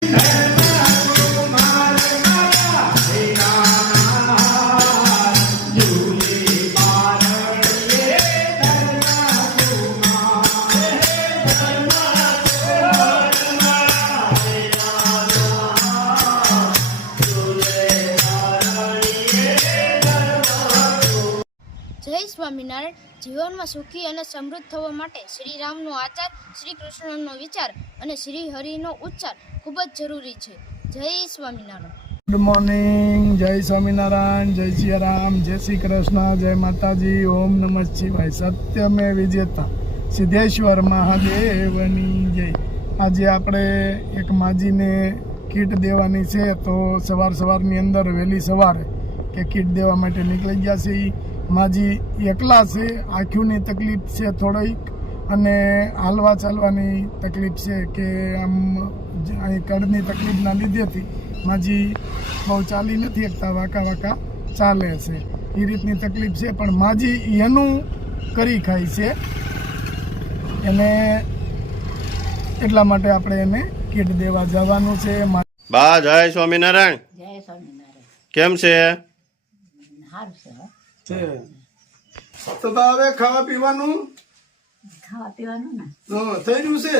જય સ્વામિનારાયણ. જીવનમાં સુખી અને સમૃદ્ધ થવા માટે શ્રી રામનો આચાર, શ્રી કૃષ્ણનો વિચાર અને શ્રી હરિનો ઉચ્ચાર ખૂબ જ જરૂરી છે. જય સ્વામિનારાયણ. Good morning. જય સ્વામિનારાયણ. જય સિયારામ. જય શ્રી કૃષ્ણ. જય માતાજી. ઓમ નમઃ શિવાય. સત્યમે વિજેતા સિદ્ધેશ્વર મહાદેવની જય. આજે આપણે એક માજીને કીટ દેવાની છે, તો સવારની અંદર વહેલી સવારે કે કીટ દેવા માટે નીકળી ગયા છે. માજી એકલા છે, આંખોની તકલીફ છે થોડીક, અને હાલવા ચાલવાની તકલીફ છે કે આમ અહીં કડની તકલીફના લીધેથી માજી બહુ ચાલી નથી શકતા, વાંકા ચાલે છે, એ રીતની તકલીફ છે. પણ માજી એનું કરી ખાય છે, એને એટલા માટે આપણે એને કીટ દેવા જવાનું છે. બા જય સ્વામિનારાયણ. જય સ્વામિનારાયણ. કેમ છે? સારું છે. તો હવે ખાવા પીવાનું ને થઈ રહ્યું છે,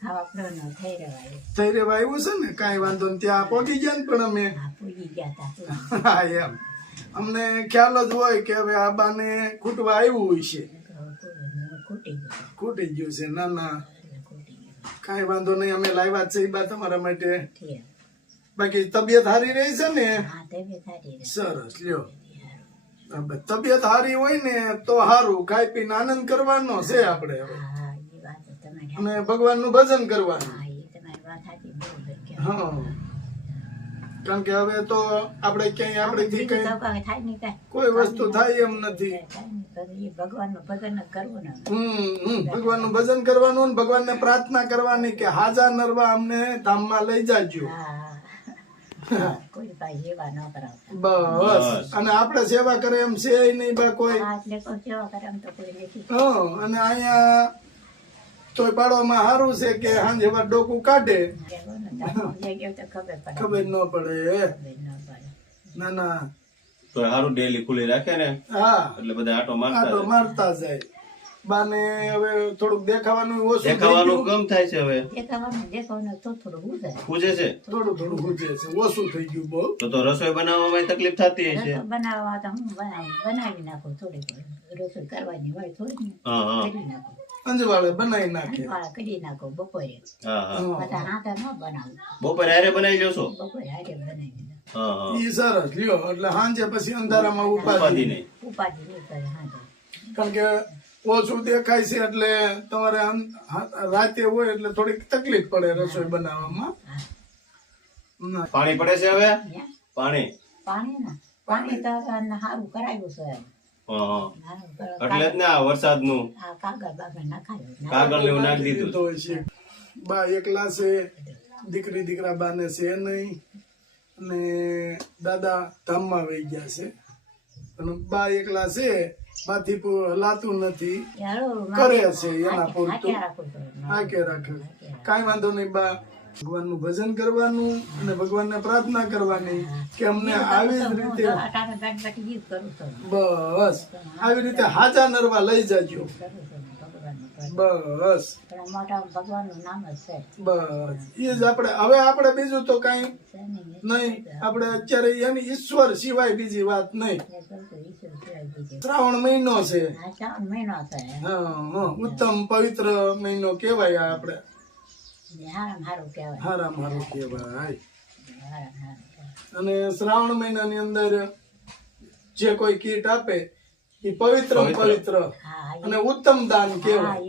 ખાવા પીવાનું થઈ રહેવાય. થઈ રહેવા આવ્યું છે ને, કાંઈ વાંધો નહીં. ત્યાં પહોંચી ગયા ને, પણ અમે પૂજી ગયા હતા. હા એમ અમને ખ્યાલ જ હોય કે હવે આ બાને ખૂટવા આવ્યું હોય છે, ખૂટી ગયું છે. ના ના કાંઈ વાંધો નહીં, અમે લાવ્યા છે એ બા તમારા માટે. બાકી તબિયત સારી રહી છે ને? સરસ. લ્યો, તબિયત સારી હોય ને તો સારું, ખાઈ પીને આનંદ કરવાનો છે આપણે હવે, અને ભગવાનનું ભજન કરવાનું. હા, કારણ કે હવે તો આપણે ક્યાંય આપડેથી કઈ કોઈ વસ્તુ થાય એમ નથી. ભગવાનનું ભજન કરવું ને, ભગવાનનું ભજન કરવાનું, ભગવાનને પ્રાર્થના કરવાની કે હાજા નરવા અમને ધામમાં લઈ જાજો. કોઈ ભાઈ સેવા ન કરાવ. બસ, અને આપણે સેવા કરે એમ છે નહીં બા કોઈ. સેવા કરે એમ તો કોઈ નથી. અને અહીંયા તોય પાડવામાં સારું છે કે સાંજે વાર ડોકું કાઢે ખબર ન પડે. ના ના તો સારું ડેલી ખુલ્લી રાખે ને, હા, એટલે બધા આટો મારતા જાય. બાને હવે થોડુંક દેખાવાનું ઓછું, દેખાવાનું કમ થાય છે. હવે દેખાવાનું થોડું પૂજે છે, થોડું ખૂજે છે, ઓછું થઈ ગયું બહુ. તો રસોઈ બનાવવામાં તકલીફ થતી હશે. બનાવવા તો હું બનાવી નાખું, થોડીક રસોઈ કરવાની હોય થોડી કરી નાખું, અંજવાળે બનાવી નાખે, કરી નાખો બપોરે. બધા હાથે ન બનાવું, બપોરે હારે બનાવી લો છો? બપોરે હારે બનાવી ઈ સરસ. લ્યો, એટલે સાંજે પછી અંધારામાં ઉપાધિ નહીં કરે હાથે. કારણ કે ઓછું દેખાય છે એટલે તમારે રાતે હોય એટલે થોડીક તકલીફ પડે રસોઈ બનાવવામાં. પાણી પડે છે હવે? પાણી પાણી તો સારું કરાયું છે, એટલે જ ને આ વરસાદ નું કાગળ એવું નાખી દીધું હોય છે. બા એકલા છે, દીકરી દીકરા બાને છે નહીં, અને દાદા ધામમાં વહી ગયા છે, અને બા એકલા છે, બાથી હલાતું નથી, કરે છે એના પૂરતું આકે રાખે. કાંઈ વાંધો નહીં બા, ભગવાનનું ભજન કરવાનું અને ભગવાનને પ્રાર્થના કરવાની કે અમને આવી જ રીતે, બસ આવી રીતે હાજા નરવા લઈ જાજો. બસ ભગવાનનું નામ જ છે. બસ એ જ આપણે હવે આપણે બીજું તો કઈ નહીં. આપણે અત્યારે એની ઈશ્વર સિવાય બીજી વાત નહીં. શ્રાવણ મહિનો છે, ઉત્તમ પવિત્ર મહિનો કેવાય. આપણે હારામ હારું કેવાય. અને શ્રાવણ મહિનાની અંદર જે કોઈ કીટ આપે એ પવિત્ર અને ઉત્તમ દાન કહેવાય.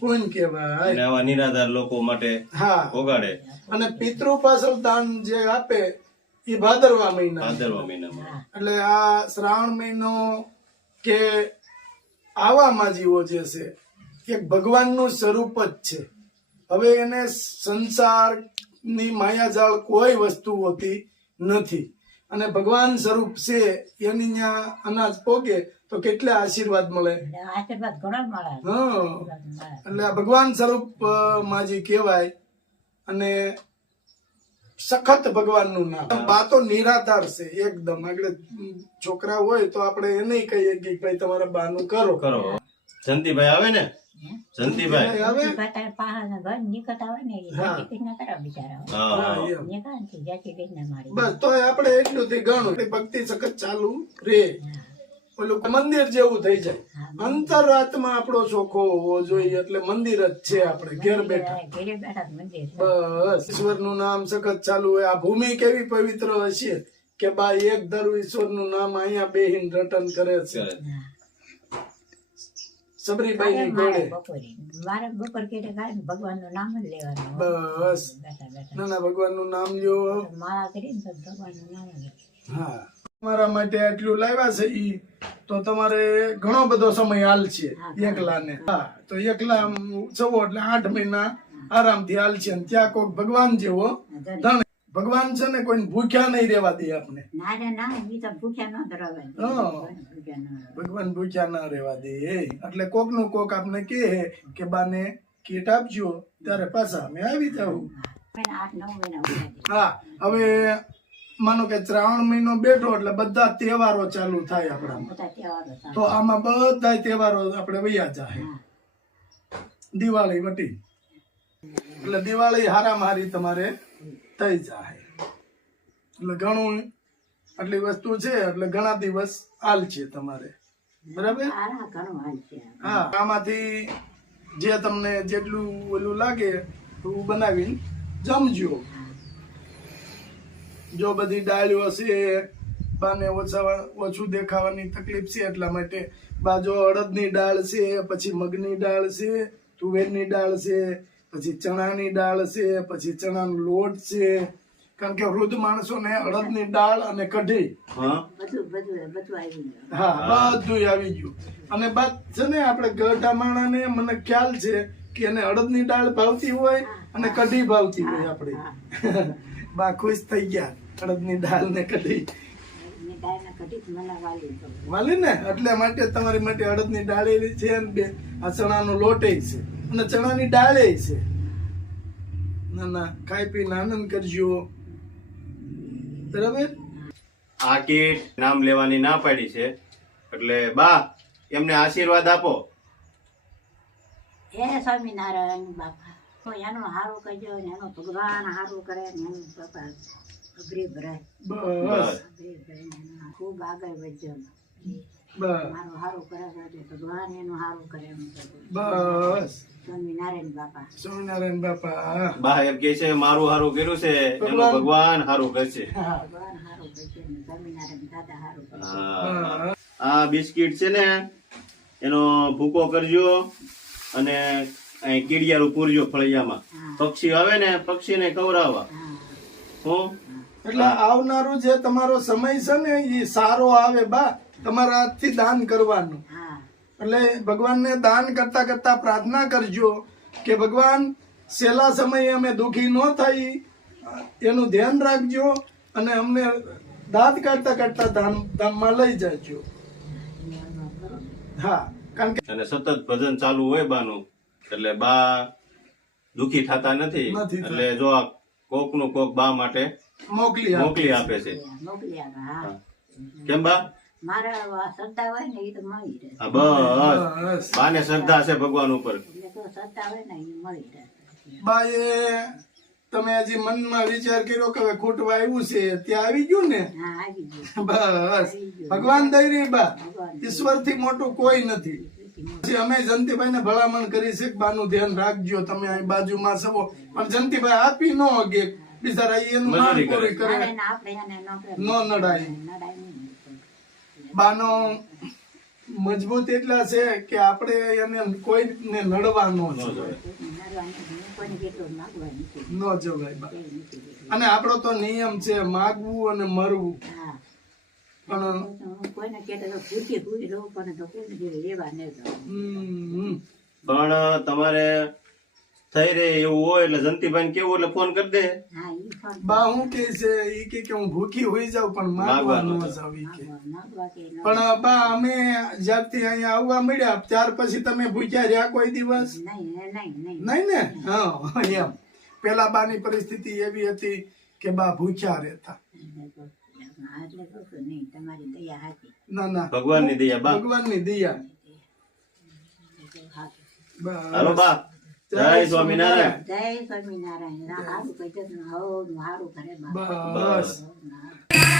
પુણ્ય કહેવાય. આવા નિરાધાર લોકો માટે ઓગાડે. અને પિતૃ પાછળ દાન જે આપે એ ભાદરવા મહિનામાં. એટલે આ શ્રાવણ મહિનો કે આવા માજીઓ જે છે એક ભગવાનનું સ્વરૂપ જ છે. હવે એને સંસારની માયાજાળ કોઈ વસ્તુ હોતી નથી, અને ભગવાન સ્વરૂપ છે એની ત્યાં અનાજ પોગે તો કેટલા આશીર્વાદ મળે. એટલે આશીર્વાદ ઘણો મળે. હા આશીર્વાદ મળે. એટલે આ ભગવાન સ્વરૂપ માજી કહેવાય અને સખત ભગવાનનું નામ. બા તો નિરાધાર છે એકદમ. આગળ છોકરા હોય તો આપણે એને કહીએ કે ભાઈ તમારા બાનું કરો. જંતીભાઈ આવે ને, હે? જંતીભાઈ આવે. બટાટા પાહાના ઘર નીકળતા હોય ને, એ હા. જાતિ ના કરે બિચારા. હા એમ. નીકળે ને જાતિ કૃષ્ણ મારી. બસ તો આપણે એટલું થી ઘણું. આપણી ભક્તિ સખત ચાલુ રે. ઓલું મંદિર જેવું થઈ જાય. અંતરાત્મા આપણો ચોખ્ખો હોવો જોઈએ. એટલે મંદિર જ છે આપણે ઘેર બેઠા. ઘેરે બેઠા મંદિર. બસ ઈશ્વર નું નામ સખત ચાલુ હોય. આ ભૂમિ કેવી પવિત્ર હશે કે બા એક ધરું ઈશ્વર નું નામ અહીંયા બેહીન રટન કરે છે. સબરીબાઈ ની ઘોડે. મારે બપોર કેટે ખાય ને ભગવાન નું નામ જ લેવાનું. બસ બેઠા બેઠા નાના ભગવાન નું નામ લ્યો. માળા કરીને તો ભગવાન નું નામ જ લે. હા તમારા માટે આટલું લાવ્યા છે ઈ તો તમારે ઘણો બધો સમય હાલશે એકલા ને. હા તો એકલા સવો એટલે 8 મહિના આરામથી હાલશે. અને ત્યાં કોઈક ભગવાન જેવો ધણ. ભગવાન છે ને કોઈ ભૂખ્યા નહીં રહેવા દે આપણે. ના રે ના, ઈ તો ભૂખ્યા ન ધરાવે. હા. ભૂખ્યા ન ધરાવે. ભગવાન ભૂખ્યા ના રહેવા દે. એટલે કોક નું કોક આપણે કહે કે બાને કીટ આપજો ત્યારે પાછા અમે આવી જાવ. 8-9 મહિના ઉભા છે. હા હવે માનો કે શ્રાવણ મહિનો બેઠો એટલે બધા તહેવારો ચાલુ થાય આપણામાં. બધા તહેવારો ચાલે. તો આમાં બધા તહેવારો આપણે વૈયા જાય. દિવાળી વટી એટલે દિવાળી હારામાં હારી તમારે થઈ જાય. એટલે ઘણું આટલી વસ્તુ છે એટલે ઘણા દિવસ હાલ છે તમારે. બરાબર. આના ઘણું હાલ છે. હા આમાંથી જે તમને જેટલું ઓલું લાગે એવું બનાવીને જમજો. જો બધી ડાળીઓ છે બાને ઓછું દેખાવાની તકલીફ છે એટલા માટે બાજો અડદની ડાળ છે, પછી મગની ડાળ છે, તુવેરની ડાળ છે, પછી ચણાની ડાળ છે, પછી ચણાનો લોટ છે. કારણ કે વૃદ્ધ માણસોને અડદની ડાળ અને કઢી બધું આવી ગયું. હા બધું આવી ગયું. અને બાદ છે ને આપણે ગઢા માણાને મને ખ્યાલ છે કે એને અડદની ડાળ ભાવતી હોય અને કઢી ભાવતી હોય. આપણે બા ખુશ થઈ ગયા અડદની ડાળ ને કઢી વાલી ને. એટલે માટે તમારી માટે અડદની ડાળ છે અને બે આ ચણાનો લોટ છે અને ચણાની ડાળ છે. ના ના ખાઈ પીને આનંદ કરજો. બરાબર. આ કીટ નામ લેવાની ના પાડી છે એટલે બા એમને આશીર્વાદ આપો. હે સ્વામિનારાયણ બાપા, તો એનું હારું કરજો ને એનું ભગવાન હારું કરે ને એનું બાપા અઘરી ભરાય. બસ અઘરી ભરાય ને એનું ખૂબ આગળ વધજો. બસ મારું હારું કરે છે ભગવાન એનું હારું કરે એમ કરજો. બસ સ્વામિનારાયણ બાપા. સ્વામિનારાયણ બાપા. બા એમ કે છે મારું હારું કર્યું છે એનું ભગવાન હારું કરશે. ભગવાન હારું કરશે ને સ્વામિનારાયણ દાદા હારું કરશે. હા. આ બિસ્કિટ છે ને એનો ભૂકો કરજો અને અહીં કીડિયારું પૂરજો ફળિયામાં. પક્ષી આવે ને પક્ષીને ખવડાવવા. હું એટલે આવનારું જે તમારો સમય છે ને એ સારો આવે બા. તમારા હાથથી દાન કરવાનું. હા એટલે ભગવાનને દાન કરતા કરતા પ્રાર્થના કરજો કે ભગવાન છેલ્લા સમયે અમે દુખી ન થઈ એનું ધ્યાન રાખજો અને અમને દાંત કાઢતા કાઢતા ધામમાં લઈ જાજો. હા કારણ કે અને સતત ભજન ચાલુ હોય બાનું એટલે બા દુખી થતા નથી. નથી થતા. એટલે જો આ કોક નું કોક બા માટે મોકલી આપો. મોકલી આપે છે. મોકલી આવે. હા કેમ બા? મારે શ્રદ્ધા હોય ને એ તો મળી રહે. હા બસ બસ. બાને શ્રદ્ધા છે ભગવાન ઉપર. એટલે તો શ્રદ્ધા હોય ને એ મળી રહે. બાએ તમે હજી મનમાં વિચાર કર્યો કે હવે ખૂટવા આવ્યું છે ત્યાં આવી ગયું ને. હા આવી ગયું. બસ ભગવાન દઈ રહી બા. ઈશ્વર થી મોટું કોઈ નથી. પછી અમે જંતીભાઈ ને ભલામણ કરી છે કે બાનું ધ્યાન રાખજો તમે અહીં બાજુમાં છો પણ જંતીભાઈ આપી ન હગે બિચારા એનું માંગ પૂરી કરે આપણે એને ન નડાય. નડાય નહીં. બાનો મજબૂત એટલા છે કે આપણે એને કોઈને નડવા ન જવાય. કોઈને કેટલું માગવા નથી. ન જવાય બા. અને આપણો તો નિયમ છે માગવું અને મરવું. હા પણ કોઈને કહેતા તો પૂરતી પૂરી રહું પણ તો કોઈને જેવી રહેવા નહીં જવું. હમ, પણ તમારે થઈ રહે એવું હોય એટલે જંતીભાઈ કેવું એટલે ફોન કરી દે. હા ઈ ફોન બા હું કે છે ઈ કે હું ભૂખી હોઈ જાઉં પણ માગવા ન જાવ ઈ કે. નાગવા કે ન પણ બા અમે જ્યારથી અહીંયા આવવા મળ્યા ત્યાર પછી તમે ભૂખ્યા રહ્યા કોઈ દિવસ? નહીં નહીં ને? હા એમ. પેલા બાની પરિસ્થિતિ એવી હતી કે બા ભૂખ્યા રહેતા. એટલે કહું છું નહીં તમારી દયા હાથી ના ના, ભગવાનની દયા બા. ભગવાનની દયા. હાલો બસ. બા, જય સ્વામિનારાયણ. જય સ્વામિનારાયણ હારું કહેજો ને હવ હારું કરે બા બસ. હવ, હારું.